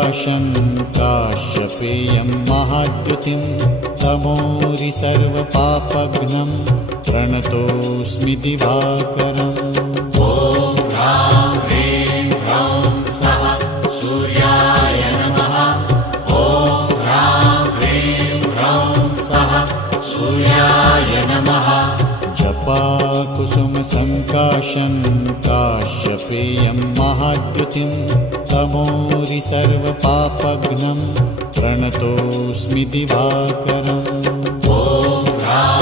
सङ्काशं काश्यपेयं महाद्युतिं तमोरि सर्वपापघ्नं प्रणतोऽस्मि दिवाकरम्। ॐ ह्रां ह्रीं ह्रौं स्वः सूर्याय नमः। ॐ ह्रां ह्रीं ह्रौं स्वः सूर्याय नमः। जपाकुसुमसङ्काशं काश्यपेयं महाद्युतिं तमोरि सर्वपापघ्नं प्रणतोऽस्मि दिवाकरम्। ॐ ह्रां